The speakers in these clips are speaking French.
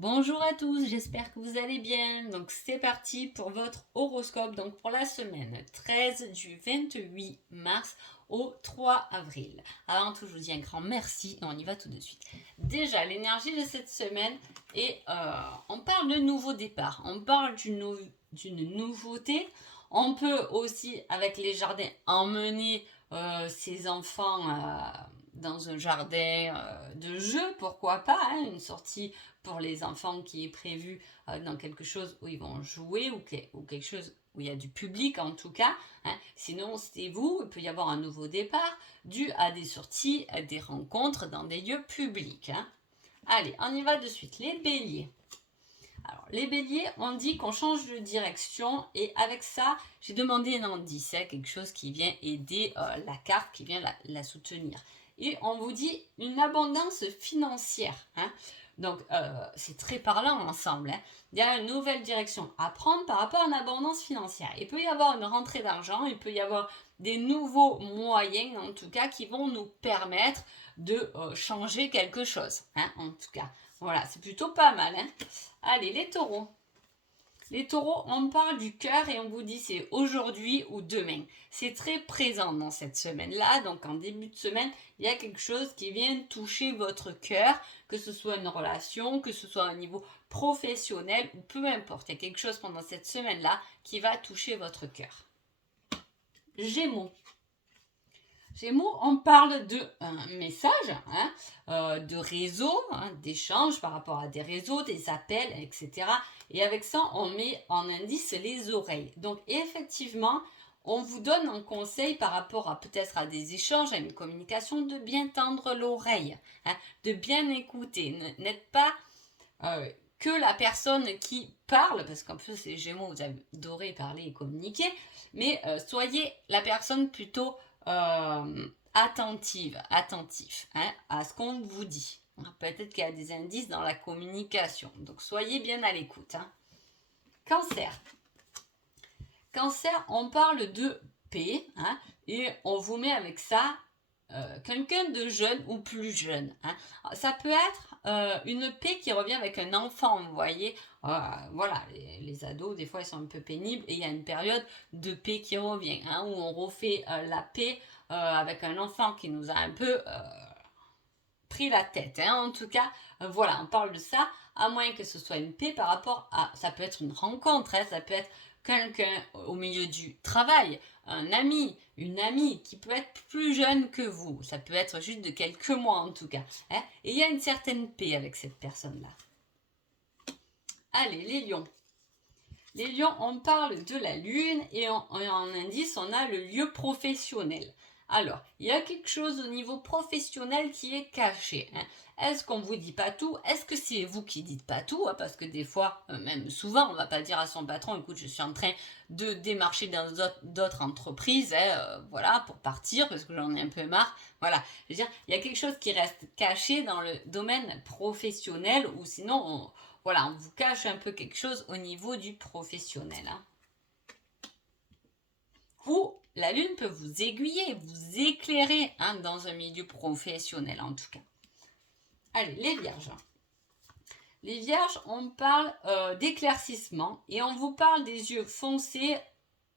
Bonjour à tous, j'espère que vous allez bien. Donc c'est parti pour votre horoscope donc pour la semaine 13 du 28 mars au 3 avril. Avant tout, je vous dis un grand merci et on y va tout de suite. Déjà, l'énergie de cette semaine et on parle de nouveau départ, on parle d'une nouveauté. On peut aussi avec les jardins emmener ses enfants dans un jardin de jeu, pourquoi pas, hein, une sortie pour les enfants qui est prévu dans quelque chose où ils vont jouer ou quelque chose où il y a du public en tout cas. Hein. Sinon, c'est vous, il peut y avoir un nouveau départ dû à des sorties, à des rencontres dans des lieux publics. Hein. Allez, on y va de suite. Les béliers. Alors, les béliers, on dit qu'on change de direction et avec ça, j'ai demandé un indice, hein, quelque chose qui vient aider la carte, qui vient la soutenir. Et on vous dit une abondance financière. Hein. Donc, c'est très parlant ensemble. Hein. Il y a une nouvelle direction à prendre par rapport à une abondance financière. Il peut y avoir une rentrée d'argent, il peut y avoir des nouveaux moyens, en tout cas, qui vont nous permettre de changer quelque chose. Hein, en tout cas, voilà, c'est plutôt pas mal. Hein. Allez, les taureaux. Les taureaux, on parle du cœur et on vous dit c'est aujourd'hui ou demain. C'est très présent dans cette semaine-là. Donc en début de semaine, il y a quelque chose qui vient toucher votre cœur, que ce soit une relation, que ce soit au niveau professionnel ou peu importe. Il y a quelque chose pendant cette semaine-là qui va toucher votre cœur. Gémeaux. Gémeaux, on parle de message, de réseau, d'échange par rapport à des réseaux, des appels, etc. Et avec ça, on met en indice les oreilles. Donc effectivement, on vous donne un conseil par rapport à peut-être à des échanges, à une communication, de bien tendre l'oreille, de bien écouter. N'êtes pas que la personne qui parle, parce qu'en plus les Gémeaux, vous adorez parler et communiquer, mais soyez la personne plutôt attentif à ce qu'on vous dit. Peut-être qu'il y a des indices dans la communication, donc soyez bien à l'écoute. Hein. Cancer. Cancer, on parle de paix, et on vous met avec ça quelqu'un de jeune ou plus jeune. Hein. Ça peut être une paix qui revient avec un enfant, vous voyez. Voilà, les ados, des fois, ils sont un peu pénibles et il y a une période de paix qui revient, où on refait la paix avec un enfant qui nous a un peu pris la tête. Hein. En tout cas, voilà, on parle de ça, à moins que ce soit une paix par rapport à... Ça peut être une rencontre, ça peut être quelqu'un au milieu du travail, un ami, une amie qui peut être plus jeune que vous. Ça peut être juste de quelques mois en tout cas. Hein. Et il y a une certaine paix avec cette personne-là. Allez, les lions. Les lions, on parle de la lune et en indice, on a le lieu professionnel. Alors, il y a quelque chose au niveau professionnel qui est caché. Hein. Est-ce qu'on ne vous dit pas tout? Est-ce que c'est vous qui dites pas tout? Parce que des fois, même souvent, on ne va pas dire à son patron, écoute, je suis en train de démarcher dans d'autres entreprises, voilà, pour partir, parce que j'en ai un peu marre. Voilà, je veux dire, il y a quelque chose qui reste caché dans le domaine professionnel, ou sinon, voilà, on vous cache un peu quelque chose au niveau du professionnel. Hein. Ou la lune peut vous aiguiller, vous éclairer dans un milieu professionnel en tout cas. Allez, les vierges. Les vierges, on parle d'éclaircissement et on vous parle des yeux foncés,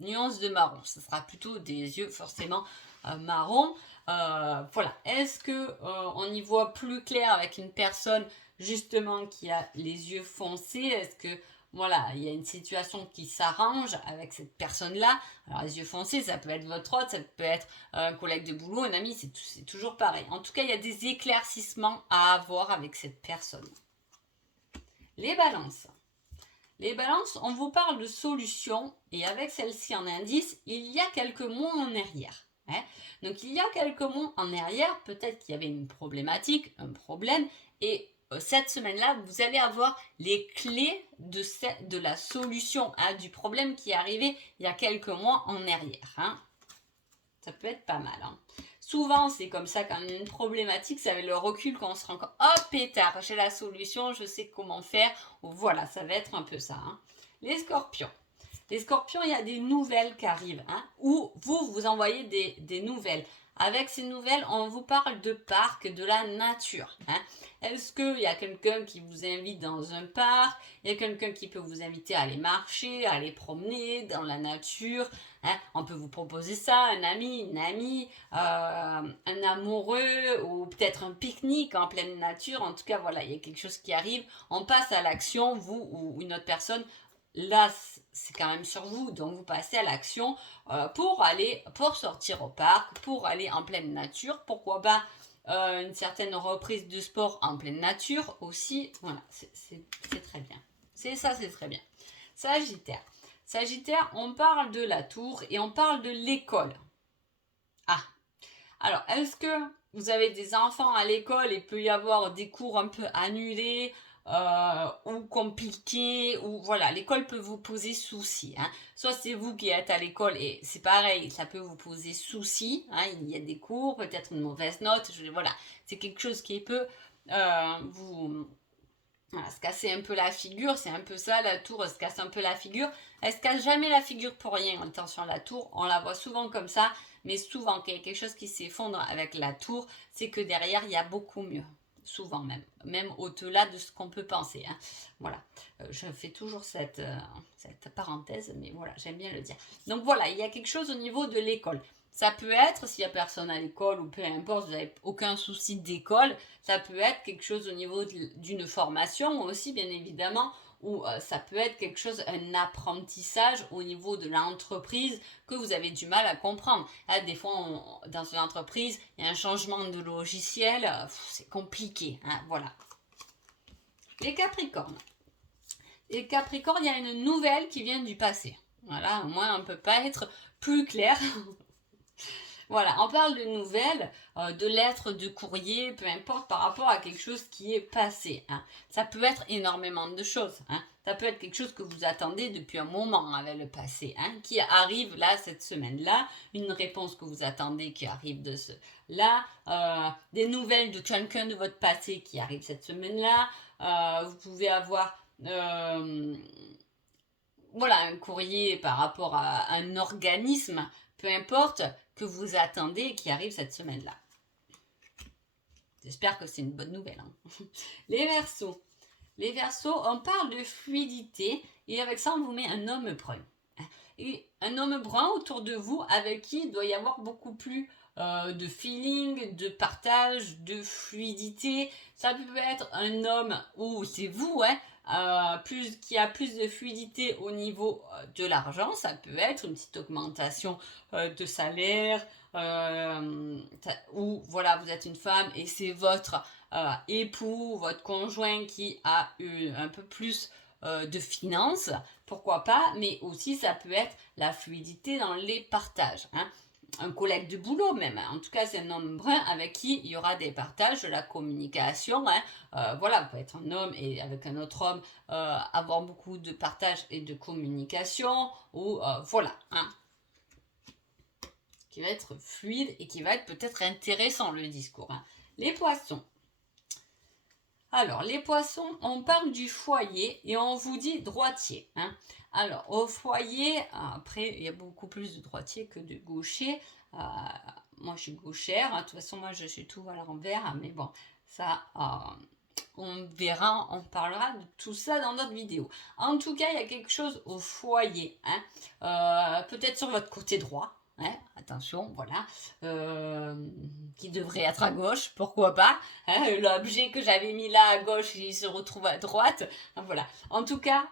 nuance de marron. Ce sera plutôt des yeux forcément marron. Voilà. Est-ce que on y voit plus clair avec une personne justement qui a les yeux foncés? Est-ce que voilà, il y a une situation qui s'arrange avec cette personne-là? Alors les yeux foncés, ça peut être votre autre, ça peut être un collègue de boulot, un ami, c'est toujours pareil. En tout cas, il y a des éclaircissements à avoir avec cette personne. Les balances. Les balances, on vous parle de solutions et avec celle-ci en indice, il y a quelques mois en arrière. Hein. Donc il y a quelques mois en arrière, peut-être qu'il y avait une problématique, un problème, et cette semaine-là, vous allez avoir les clés de la solution du problème qui est arrivé il y a quelques mois en arrière. Hein. Ça peut être pas mal. Hein. Souvent, c'est comme ça quand on a une problématique, c'est avec le recul qu'on se rend compte, oh pétard, j'ai la solution, je sais comment faire. Voilà, ça va être un peu ça. Hein. Les scorpions. Les scorpions, il y a des nouvelles qui arrivent, ou vous envoyez des nouvelles Avec ces nouvelles, on vous parle de parc, de la nature. Hein. Est-ce qu'il y a quelqu'un qui vous invite dans un parc? Il y a quelqu'un qui peut vous inviter à aller marcher, à aller promener dans la nature? Hein. On peut vous proposer ça, un ami, une amie, un amoureux ou peut-être un pique-nique en pleine nature. En tout cas, voilà, il y a quelque chose qui arrive. On passe à l'action, vous ou une autre personne. Là, c'est quand même sur vous, donc vous passez à l'action pour sortir au parc, pour aller en pleine nature, pourquoi pas une certaine reprise de sport en pleine nature aussi, voilà, c'est très bien. C'est très bien. Sagittaire. Sagittaire, on parle de la tour et on parle de l'école. Ah, alors est-ce que vous avez des enfants à l'école et peut y avoir des cours un peu annulés ou compliqués, ou voilà, l'école peut vous poser souci. Hein. Soit c'est vous qui êtes à l'école et c'est pareil, ça peut vous poser souci. Hein. Il y a des cours, peut-être une mauvaise note, voilà, c'est quelque chose qui peut vous voilà, se casser un peu la figure, c'est un peu ça, la tour se casse un peu la figure. Elle se casse jamais la figure pour rien, attention, la tour, on la voit souvent comme ça, mais souvent qu'il y a quelque chose qui s'effondre avec la tour, c'est que derrière, il y a beaucoup mieux. Souvent même au-delà de ce qu'on peut penser. Hein. Voilà, je fais toujours cette parenthèse, mais voilà, j'aime bien le dire. Donc voilà, il y a quelque chose au niveau de l'école. Ça peut être, s'il n'y a personne à l'école ou peu importe, vous n'avez aucun souci d'école, ça peut être quelque chose au niveau d'une formation aussi, bien évidemment, ou ça peut être quelque chose, un apprentissage au niveau de l'entreprise que vous avez du mal à comprendre. Là, des fois, dans une entreprise, il y a un changement de logiciel, c'est compliqué, hein, voilà. Les Capricornes. Les Capricornes, il y a une nouvelle qui vient du passé. Voilà, au moins on ne peut pas être plus clair. Voilà, on parle de nouvelles, de lettres, de courriers, peu importe, par rapport à quelque chose qui est passé. Hein. Ça peut être énormément de choses. Hein. Ça peut être quelque chose que vous attendez depuis un moment avec le passé, hein, qui arrive là, cette semaine-là. Une réponse que vous attendez qui arrive de ce là. Des nouvelles de quelqu'un de votre passé qui arrive cette semaine-là. Vous pouvez avoir... voilà, un courrier par rapport à un organisme, peu importe, que vous attendez et qui arrive cette semaine-là. J'espère que c'est une bonne nouvelle. Hein. Les Verseaux. Les Verseaux, on parle de fluidité et avec ça, on vous met un homme brun. Et un homme brun autour de vous avec qui il doit y avoir beaucoup plus de feeling, de partage, de fluidité. Ça peut être un homme où c'est vous, hein, qui a plus de fluidité au niveau de l'argent. Ça peut être une petite augmentation de salaire, ou voilà, vous êtes une femme et c'est votre époux, votre conjoint qui a eu un peu plus de finances, pourquoi pas, mais aussi ça peut être la fluidité dans les partages. Hein. Un collègue de boulot même, en tout cas c'est un homme brun avec qui il y aura des partages, de la communication, hein. Voilà, vous pouvez être un homme et avec un autre homme avoir beaucoup de partage et de communication, ou voilà, hein. Qui va être fluide et qui va être peut-être intéressant le discours. Hein. Les poissons. Alors, les poissons, on parle du foyer et on vous dit droitier. Hein. Alors, au foyer, après, il y a beaucoup plus de droitiers que de gauchers. Moi, je suis gauchère. De toute façon, moi, je suis tout à l'envers. Mais bon, ça, on verra, on parlera de tout ça dans notre vidéo. En tout cas, il y a quelque chose au foyer. Hein. Peut-être sur votre côté droit. Hein, attention, voilà, qui devrait être à gauche, pourquoi pas, hein, l'objet que j'avais mis là à gauche, il se retrouve à droite, voilà, en tout cas,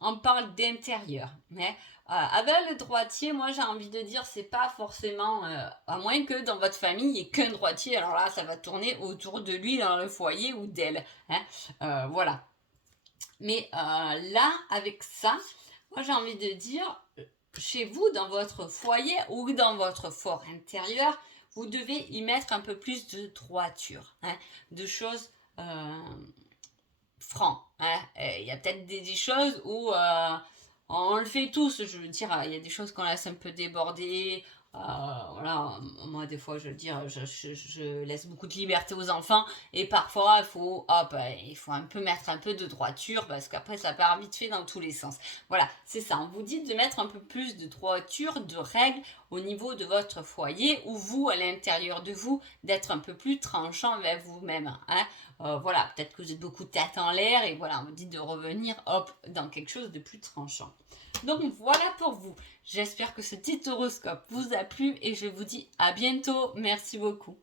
on parle d'intérieur, mais avec le droitier, moi j'ai envie de dire, c'est pas forcément, à moins que dans votre famille, il n'y ait qu'un droitier, alors là, ça va tourner autour de lui dans le foyer ou d'elle, hein, voilà, mais là, avec ça, moi j'ai envie de dire, chez vous, dans votre foyer ou dans votre fort intérieur, vous devez y mettre un peu plus de droiture, hein, de choses francs. Hein. Il y a peut-être des choses où on le fait tous, je veux dire, il y a des choses qu'on laisse un peu déborder. Voilà, moi des fois je veux dire, je laisse beaucoup de liberté aux enfants et parfois il faut un peu mettre un peu de droiture parce qu'après ça part vite fait dans tous les sens. Voilà, c'est ça, on vous dit de mettre un peu plus de droiture, de règles au niveau de votre foyer ou vous, à l'intérieur de vous, d'être un peu plus tranchant avec vous-même. Hein. Voilà, peut-être que vous êtes beaucoup tête en l'air et voilà, on vous dit de revenir, hop, dans quelque chose de plus tranchant. Donc voilà pour vous. J'espère que ce petit horoscope vous a plu et je vous dis à bientôt. Merci beaucoup.